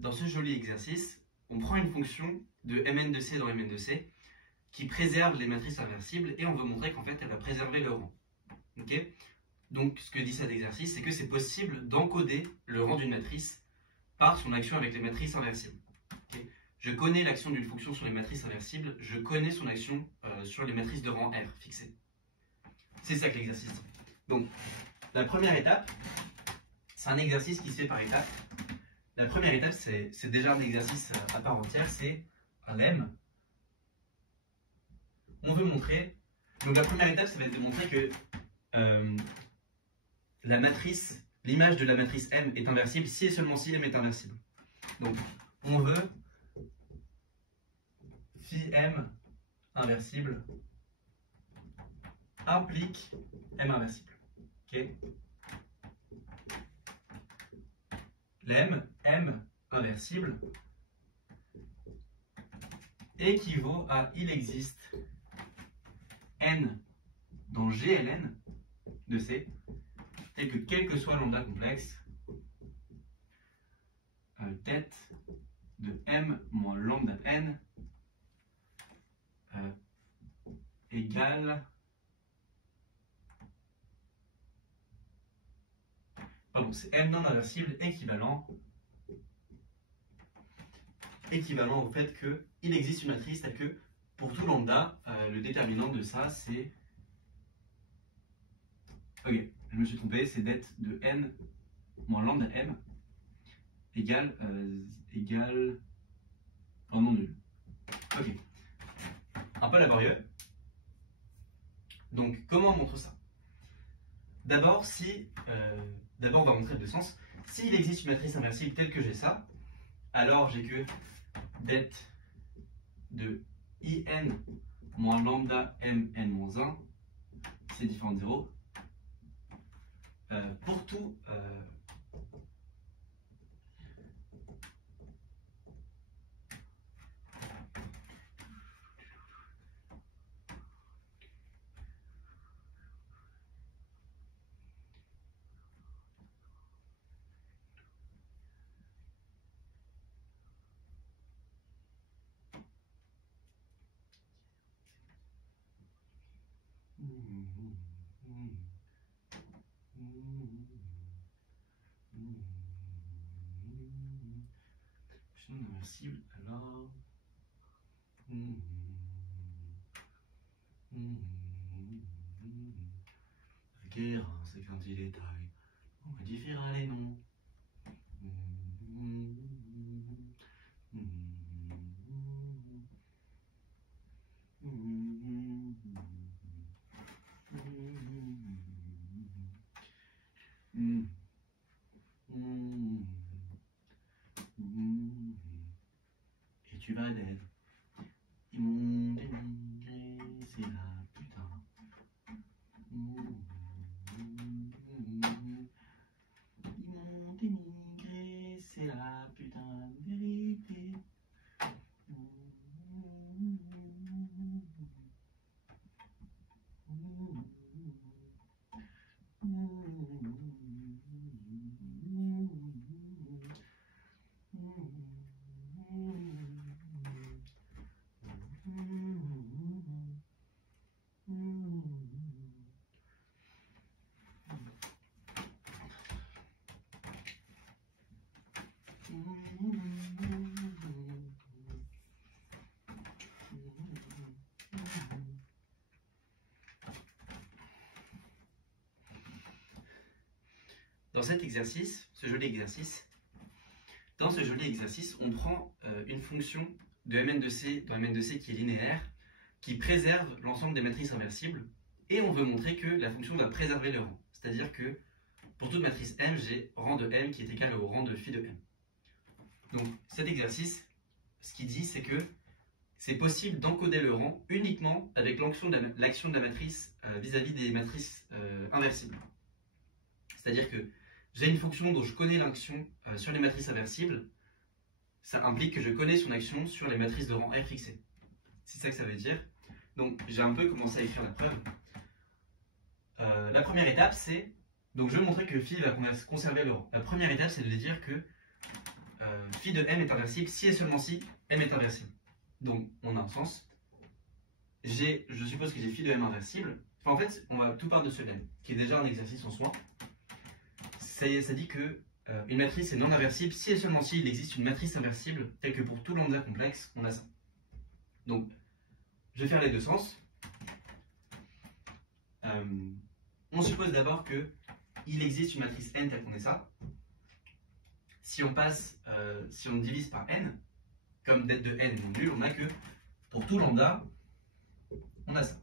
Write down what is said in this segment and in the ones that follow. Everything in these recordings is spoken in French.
dans ce joli exercice, on prend une fonction de Mn de C dans Mn de C qui préserve les matrices inversibles et on veut montrer qu'en fait elle va préserver le rang. Okay. Donc ce que dit cet exercice, c'est que c'est possible d'encoder le rang d'une matrice par son action avec les matrices inversibles. Okay. Je connais l'action d'une fonction sur les matrices inversibles, je connais son action sur les matrices de rang R fixées. C'est ça que l'exercice dit. Donc la première étape, c'est un exercice qui se fait par étapes. La première étape, c'est déjà un exercice à part entière, c'est un lemme. On veut montrer, donc la première étape, ça va être de montrer que l'image de la matrice M est inversible si et seulement si M est inversible. Donc, on veut phi M inversible implique M inversible. Okay. Lemme M inversible équivaut à il existe N dans GLN de C, tel que quel que soit lambda complexe, tête de M moins lambda N égale. Pardon, c'est M non inversible équivalent au fait qu'il existe une matrice telle que pour tout lambda, le déterminant de ça c'est. Ok, je me suis trompé, c'est det de n moins lambda m égale vraiment nul. Ok, un peu laborieux. Donc, comment on montre ça? D'abord, on va montrer le sens. S'il existe une matrice inversible telle que j'ai ça, alors j'ai que det de in moins lambda mn moins 1, c'est différent de 0. Pour tout inversible, alors guerre, c'est qu'un petit détail, on modifiera les noms. Et tu vas d'être. Ils m'ont dénigré, c'est la putain. Ils m'ont dénigré, c'est la putain de vérité. Dans cet exercice, dans ce joli exercice, on prend une fonction de Mn de C dans Mn de C qui est linéaire, qui préserve l'ensemble des matrices inversibles, et on veut montrer que la fonction va préserver le rang. C'est-à-dire que pour toute matrice M, j'ai rang de M qui est égal au rang de phi de M. Donc cet exercice, ce qu'il dit, c'est que c'est possible d'encoder le rang uniquement avec l'action de la matrice vis-à-vis des matrices inversibles. C'est-à-dire que j'ai une fonction dont je connais l'action sur les matrices inversibles, ça implique que je connais son action sur les matrices de rang R fixées. C'est ça que ça veut dire. Donc j'ai un peu commencé à écrire la preuve. La première étape, c'est... Donc je vais montrer que phi va conserver le rang. La première étape, c'est de dire que phi de m est inversible si et seulement si m est inversible. Donc on a un sens. Je suppose que j'ai phi de m inversible. Enfin, en fait, on va tout part de ce lemme, qui est déjà un exercice en soi. Ça dit que une matrice est non inversible si et seulement si il existe une matrice inversible, telle que pour tout lambda complexe, on a ça. Donc, je vais faire les deux sens. On suppose d'abord qu'il existe une matrice n telle qu'on est ça. Si on divise par n, comme det de n est non nul, on a que pour tout lambda, on a ça.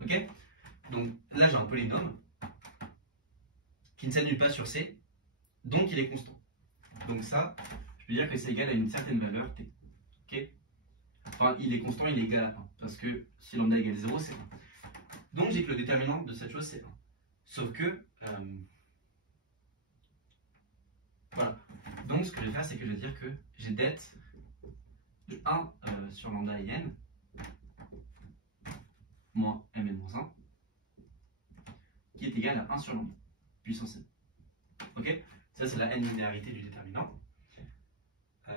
Ok? Donc là, j'ai un polynôme qui ne s'annule pas sur c, donc il est constant. Donc ça, je peux dire que c'est égal à une certaine valeur t. Ok? Enfin, il est constant, il est égal à 1, parce que si lambda égale 0, c'est 1. Donc j'ai que le déterminant de cette chose, c'est 1. Sauf que, voilà. Donc ce que je vais faire, c'est que je vais dire que j'ai det de 1 sur lambda et n, moins mn moins 1, qui est égal à 1 sur lambda, puissance n. Ok? Ça, c'est la n-linéarité du déterminant.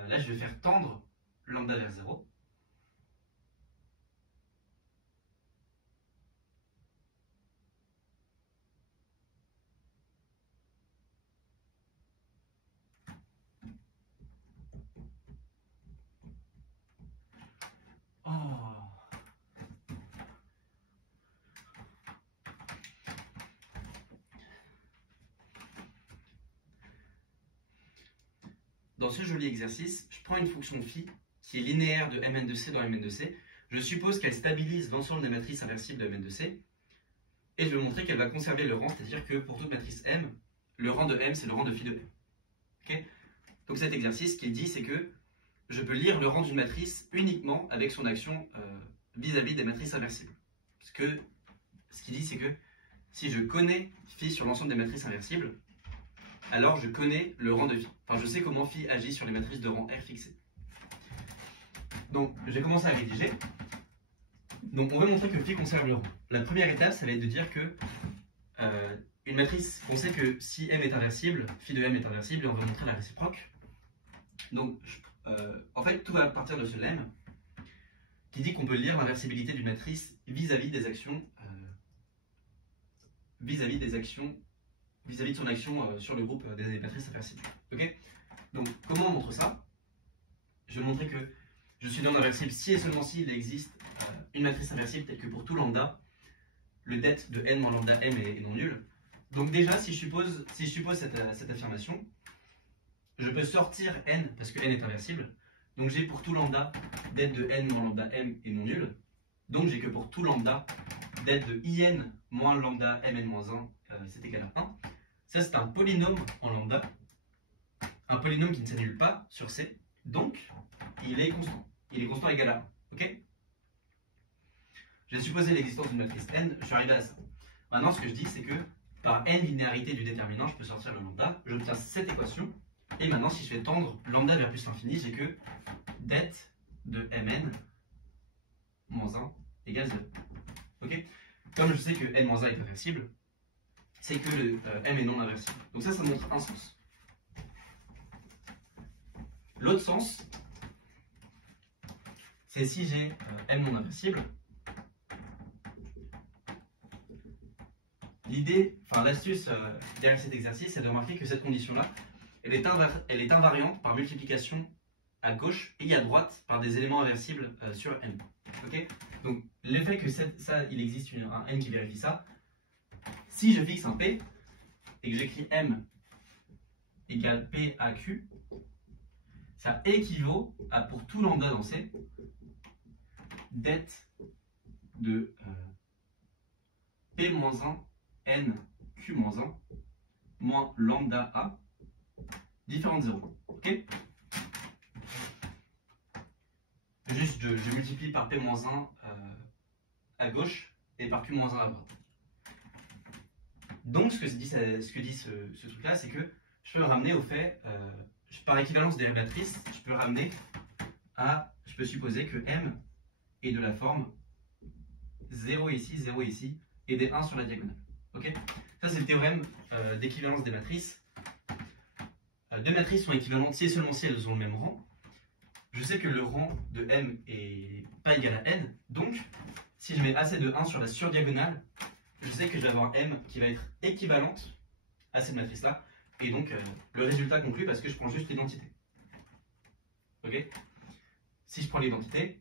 Là, je vais faire tendre lambda vers 0. Dans ce joli exercice, je prends une fonction phi qui est linéaire de mn de c dans mn de c. Je suppose qu'elle stabilise l'ensemble des matrices inversibles de mn de c. Et je vais montrer qu'elle va conserver le rang, c'est-à-dire que pour toute matrice m, le rang de m, c'est le rang de phi de m. Okay. Donc cet exercice, ce qu'il dit, c'est que je peux lire le rang d'une matrice uniquement avec son action vis-à-vis des matrices inversibles. Parce que ce qu'il dit, c'est que si je connais phi sur l'ensemble des matrices inversibles, alors je connais le rang de phi. Enfin, je sais comment phi agit sur les matrices de rang R fixées. Donc, je vais commencer à rédiger. Donc, on veut montrer que phi conserve le rang. La première étape, ça va être de dire que une matrice, on sait que si m est inversible, phi de m est inversible, et on va montrer la réciproque. Donc, en fait, tout va partir de ce lemme qui dit qu'on peut lire l'inversibilité d'une matrice vis-à-vis des actions, vis-à-vis de son action sur le groupe des matrices inversibles. Ok? Donc, comment on montre ça? Je vais montrer que je suis non inversible si et seulement si il existe une matrice inversible telle que pour tout lambda, le det de n moins lambda m est non nul. Donc déjà, si je suppose cette affirmation, je peux sortir n parce que n est inversible. Donc j'ai pour tout lambda, det de n moins lambda m est non nul. Donc j'ai que pour tout lambda, det de in moins lambda mn moins 1, c'est égal à 1. Ça, c'est un polynôme en lambda. Un polynôme qui ne s'annule pas sur C. Donc, il est constant. Il est constant égal à 1. Ok? J'ai supposé l'existence d'une matrice n. Je suis arrivé à ça. Maintenant, ce que je dis, c'est que par n linéarité du déterminant, je peux sortir le lambda. J'obtiens cette équation. Et maintenant, si je fais tendre lambda vers plus l'infini, j'ai que det de mn moins 1 égale 0. Ok? Comme je sais que n moins 1 est inversible, c'est que le m est non inversible. Donc ça montre un sens. L'autre sens, c'est si j'ai m non inversible. L'idée, enfin l'astuce derrière cet exercice, c'est de remarquer que cette condition-là, elle est invariante par multiplication à gauche et à droite par des éléments inversibles sur m. Okay? Donc l'effet que il existe un n qui vérifie ça, si je fixe un p et que j'écris m égale p à q, ça équivaut à pour tout lambda dans C, det de p moins 1 n q moins 1 moins lambda a différent de 0. Ok? Juste, je multiplie par p moins 1 à gauche et par q moins 1 à droite. Donc, ce que dit ce truc-là, c'est que je peux le ramener au fait, par équivalence des matrices, je peux supposer que m est de la forme 0 ici, et des 1 sur la diagonale. Ok? Ça, c'est le théorème d'équivalence des matrices. deux matrices sont équivalentes si et seulement si elles ont le même rang, je sais que le rang de M est pas égal à N, donc si je mets AC de 1 sur la surdiagonale, je sais que je vais avoir M qui va être équivalente à cette matrice-là, et donc le résultat conclut parce que je prends juste l'identité. Ok? Si je prends l'identité,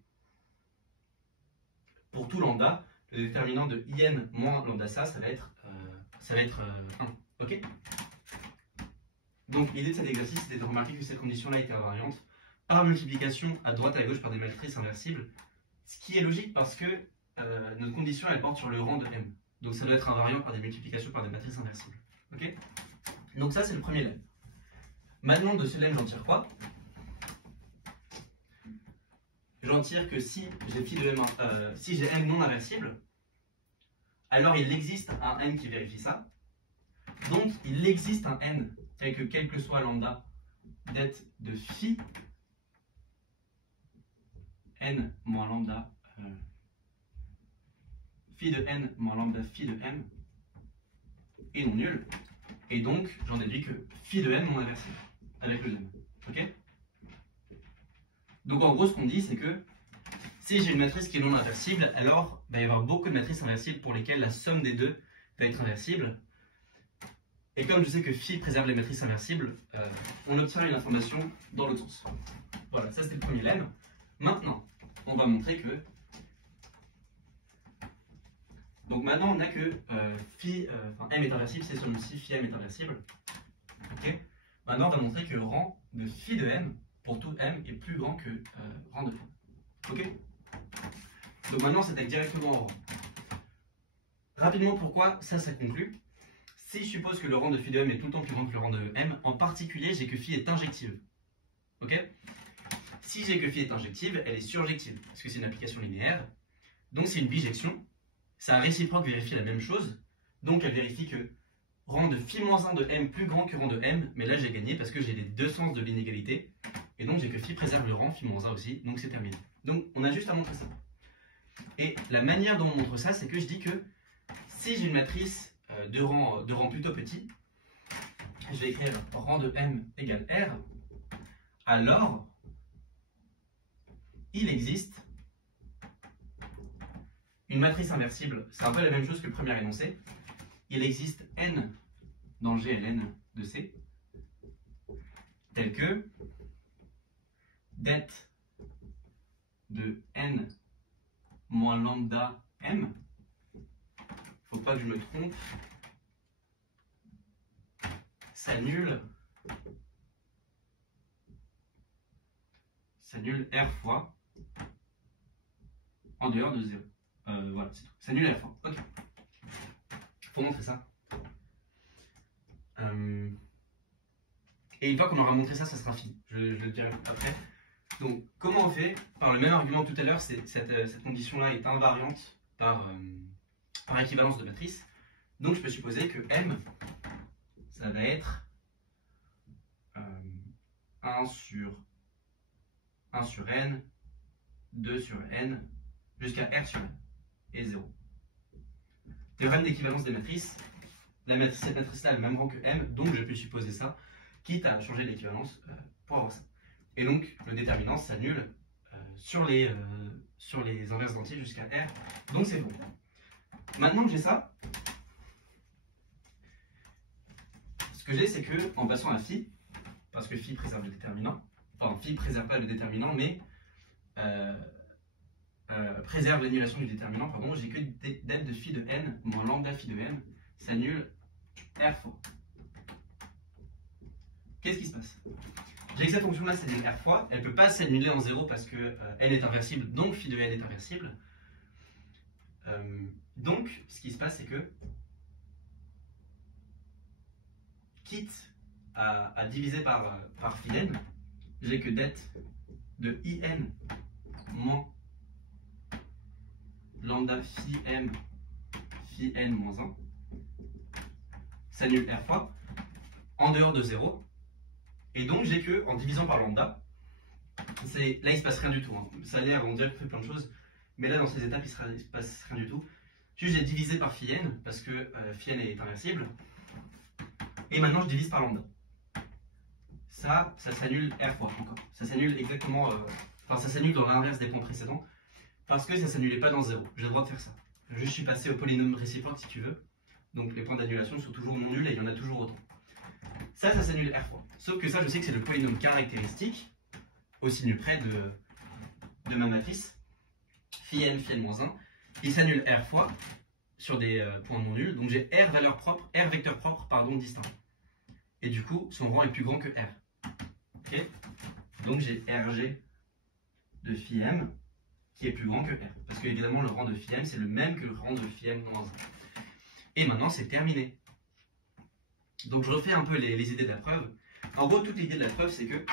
pour tout lambda, le déterminant de IM moins lambda ça va être 1. Ok? Donc l'idée de cet exercice, c'était de remarquer que cette condition-là était invariante par multiplication à droite et à gauche par des matrices inversibles, ce qui est logique parce que notre condition, elle porte sur le rang de M. Donc ça doit être invariant par des multiplications par des matrices inversibles. Ok? Donc ça, c'est le premier lemme. Maintenant, de ce lemme, j'en tire quoi? J'en tire que si j'ai phi de M, si j'ai M non inversible, alors il existe un N qui vérifie ça. Donc il existe un N tel que quel que soit lambda det de phi N moins lambda phi de N moins lambda phi de M est non nul. Et donc j'en déduis que phi de M non inversible avec le lemme. Ok? Donc en gros, ce qu'on dit, c'est que si j'ai une matrice qui est non inversible, alors il va y avoir beaucoup de matrices inversibles pour lesquelles la somme des deux va être inversible. Et comme je sais que phi préserve les matrices inversibles, on obtient une information dans l'autre sens. Voilà, ça c'était le premier lemme. Maintenant, on va montrer que... Donc maintenant, on a que M est inversible, c'est seulement si phi M est inversible. Okay. Maintenant, on va montrer que rang de phi de M pour tout M est plus grand que rang de phi. Ok? Donc maintenant, on s'attaque directement au rang. Rapidement, pourquoi ça conclut? Si je suppose que le rang de phi de M est tout le temps plus grand que le rang de M, en particulier, j'ai que phi est injective. Ok? Si j'ai que phi est injective, elle est surjective, parce que c'est une application linéaire. Donc c'est une bijection. Ça réciproque vérifie la même chose. Donc elle vérifie que rang de phi moins 1 de M plus grand que rang de M, mais là j'ai gagné parce que j'ai les deux sens de l'inégalité. Et donc j'ai que phi préserve le rang, phi moins 1 aussi, donc c'est terminé. Donc on a juste à montrer ça. Et la manière dont on montre ça, c'est que je dis que si j'ai une matrice de rang plutôt petit, je vais écrire rang de M égale R, alors il existe une matrice inversible. C'est un peu la même chose que le premier énoncé. Il existe N dans GLN de C, tel que det de N moins lambda M. Faut pas que je me trompe. S'annule R fois en dehors de 0. Voilà, c'est tout. S'annule R fois. Ok. Faut montrer ça. Et une fois qu'on aura montré ça, ça sera fini. Je le dirai après. Donc, comment on fait? Par le même argument que tout à l'heure, cette condition-là est invariante par équivalence de matrice. Donc, je peux supposer que M, ça va être 1 sur N, 2 sur N, jusqu'à R sur N, et 0. Théorème d'équivalence des matrices. Cette matrice-là a le même rang que M, donc je peux supposer ça, quitte à changer l'équivalence pour avoir ça. Et donc, le déterminant s'annule sur les inverses d'entiers jusqu'à R, donc c'est bon. Maintenant que j'ai ça, ce que j'ai, c'est que en passant à phi, parce que phi préserve le déterminant, enfin phi préserve pas le déterminant, mais préserve l'annulation du déterminant, pardon, j'ai que det de phi de n moins lambda phi de n s'annule R fois. Qu'est-ce qui se passe? J'ai que cette fonction-là s'annule R fois, elle ne peut pas s'annuler en 0 parce que n est inversible, donc phi de n est inversible. Donc, ce qui se passe, c'est que, quitte à diviser par phi n, j'ai que det de in moins lambda phi m phi n moins 1 s'annule R fois en dehors de 0. Et donc, j'ai que, en divisant par lambda, là, il ne se passe rien du tout. Hein. Ça a l'air, on dirait qu'on fait plein de choses, mais là, dans ces étapes, il ne se passe rien du tout. Juste, j'ai divisé par phi n, parce que phi n est inversible. Et maintenant, je divise par lambda. ça s'annule R fois encore. Ça s'annule exactement, ça s'annule dans l'inverse des points précédents, parce que ça s'annulait pas dans 0. J'ai le droit de faire ça. Je suis passé au polynôme réciproque si tu veux. Donc les points d'annulation sont toujours non nuls et il y en a toujours autant. Ça s'annule R fois. Sauf que ça, je sais que c'est le polynôme caractéristique, aussi nul près de ma matrice, phi n, phi n-1. Il s'annule R fois sur des points non nuls. Donc j'ai R valeur propre, R vecteur propre, pardon, distinct. Et du coup, son rang est plus grand que R. Okay, donc j'ai RG de phi m qui est plus grand que R. Parce que évidemment, le rang de phi m, c'est le même que le rang de phi m-1. Et maintenant, c'est terminé. Donc je refais un peu les idées de la preuve. En gros, toute l'idée de la preuve, c'est que,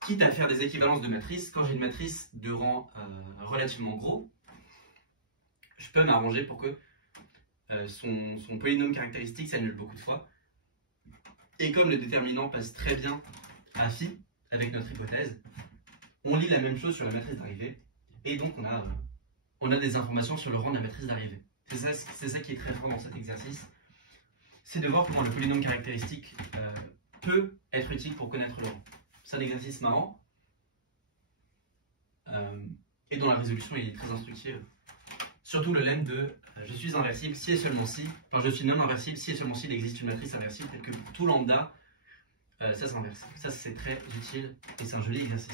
quitte à faire des équivalences de matrices, quand j'ai une matrice de rang relativement gros, je peux m'arranger pour que son polynôme caractéristique s'annule beaucoup de fois. Et comme le déterminant passe très bien à phi, avec notre hypothèse, on lit la même chose sur la matrice d'arrivée, et donc on a des informations sur le rang de la matrice d'arrivée. C'est ça qui est très fort dans cet exercice, c'est de voir comment le polynôme caractéristique peut être utile pour connaître le rang. C'est un exercice marrant, et dont la résolution est très instructive. Surtout le lemme de je suis inversible si et seulement si, enfin je suis non inversible si et seulement s'il existe une matrice inversible telle que tout lambda, ça s'inverse. Ça c'est très utile et c'est un joli exercice.